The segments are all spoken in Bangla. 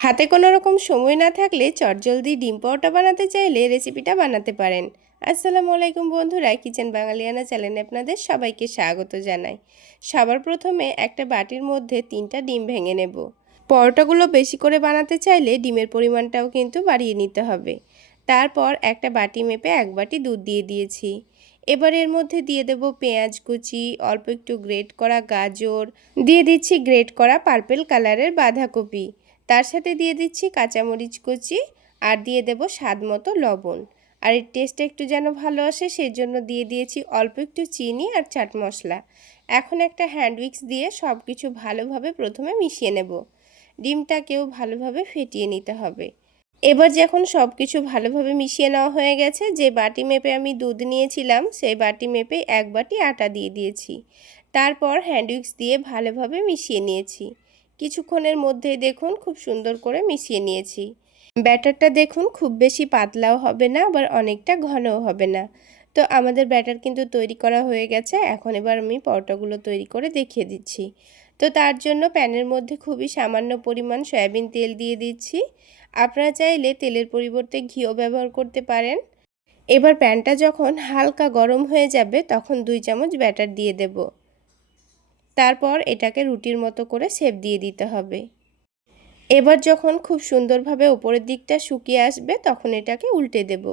হাতে কোনো রকম সময় না থাকলে চটজলদি ডিম পরোটা বানাতে চাইলে রেসিপিটা বানাতে পারেন। আসসালামু আলাইকুম বন্ধুরা, কিচেন বাঙালিয়ানা চ্যানেলে আপনাদের সবাইকে স্বাগত জানাই। সবার প্রথমে একটা বাটির মধ্যে 3টা ডিম ভেঙে নেব। পরোটাগুলো বেশি করে বানাতে চাইলে ডিমের পরিমাণটাও কিন্তু বাড়িয়ে নিতে হবে। তারপর একটা বাটি মেপে 1 বাটি দুধ দিয়ে দিয়েছি। এবার এর মধ্যে দিয়ে দেব পেঁয়াজ কুচি, অল্প একটু গ্রেট করা গাজর, দিয়ে দিচ্ছি গ্রেট করা পার্পল কালারের বাঁধাকপি, তার সাথে দিয়ে দিচ্ছি কাঁচামরিচ কুচি আর দিয়ে দেব স্বাদ মতো লবণ। আর এর টেস্টটা একটু যেন ভালো আসে সেই জন্য দিয়ে দিয়েছি অল্প একটু চিনি আর চাট মশলা। এখন একটা হ্যান্ড উইক্স দিয়ে সব কিছু ভালোভাবে প্রথমে মিশিয়ে নেব। ডিমটাকেও ভালোভাবে ফেটিয়ে নিতে হবে। এবার যখন সব কিছু ভালোভাবে মিশিয়ে নেওয়া হয়ে গেছে, যে বাটি মেপে আমি দুধ নিয়েছিলাম সেই বাটি মেপে 1 বাটি আটা দিয়ে দিয়েছি। তারপর হ্যান্ড উইক্স দিয়ে ভালোভাবে মিশিয়ে নিয়েছি। কিছুক্ষণের মধ্যেই দেখুন খুব সুন্দর করে মিশিয়ে নিয়েছি। ব্যাটারটা দেখুন খুব বেশি পাতলাও হবে না, আবার অনেকটা ঘনও হবে না। তো আমাদের ব্যাটার কিন্তু তৈরি করা হয়ে গেছে। এখন এবার আমি পরোটাগুলো তৈরি করে দেখিয়ে দিচ্ছি। তো তার জন্য প্যানের মধ্যে খুবই সামান্য পরিমাণ সয়াবিন তেল দিয়ে দিচ্ছি। আপনারা চাইলে তেলের পরিবর্তে ঘিও ব্যবহার করতে পারেন। এবার প্যানটা যখন হালকা গরম হয়ে যাবে তখন 2 চামচ ব্যাটার দিয়ে দেব। তারপর এটাকে রুটির মতো করে শেপ দিয়ে দিতে হবে। এবার যখন খুব সুন্দরভাবে উপরের দিকটা শুকিয়ে আসবে তখন এটাকে উল্টে দেব।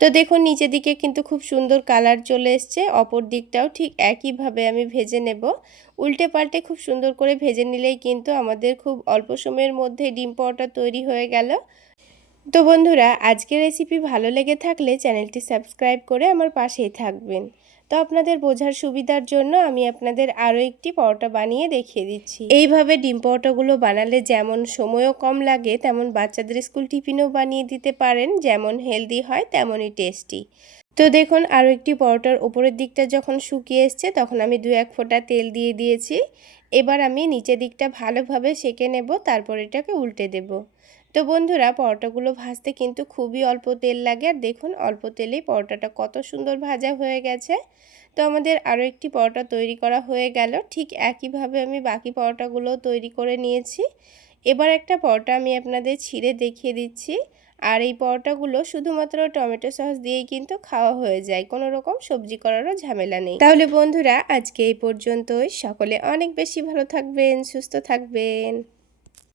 তো দেখুন নিচের দিকে কিন্তু খুব সুন্দর কালার চলে এসছে, অপর দিকটাও ঠিক একইভাবে আমি ভেজে নেব। উল্টে পাল্টে খুব সুন্দর করে ভেজে নিলেই কিন্তু আমাদের খুব অল্প সময়ের মধ্যে ডিম পরোটা তৈরি হয়ে গেল। তো বন্ধুরা, আজকের রেসিপি ভালো লেগে থাকলে চ্যানেলটি সাবস্ক্রাইব করে আমার পাশেই থাকবেন। তো আপনাদের বোঝার সুবিধার জন্য আমি আপনাদের আরও একটি পরোটা বানিয়ে দেখিয়ে দিচ্ছি। এইভাবে ডিম পরোটাগুলো বানালে যেমন সময়ও কম লাগে, তেমন বাচ্চাদের স্কুল টিফিনও বানিয়ে দিতে পারেন। যেমন হেলদি হয় তেমনই টেস্টি। তো দেখুন আরও একটি পরোটার উপরের দিকটা যখন শুকিয়ে এসছে তখন আমি 2-1 ফোঁটা তেল দিয়ে দিয়েছি। এবার আমি নিচের দিকটা ভালোভাবে সেঁকে নেব, তারপর এটাকে উল্টে দেব। তো বন্ধুরা, পরোটাগুলো ভাজতে কিন্তু খুবই অল্প তেল লাগে, আর দেখুন অল্প তেলেই পরোটাটা কত সুন্দর ভাজা হয়ে গেছে। তো আমাদের আরও একটি পরোটা তৈরি করা হয়ে গেল। ঠিক একইভাবে আমি বাকি পরোটাগুলো তৈরি করে নিয়েছি। এবার একটা পরোটা আমি আপনাদের ছিঁড়ে দেখিয়ে দিচ্ছি। আর এই পরোটাগুলো শুধুমাত্র টমেটো সস দিয়েই কিন্তু খাওয়া হয়ে যায়, কোনো রকম সবজি করারও ঝামেলা নেই। তাহলে বন্ধুরা, আজকে এই পর্যন্তই। সকলে অনেক বেশি ভালো থাকবেন, সুস্থ থাকবেন।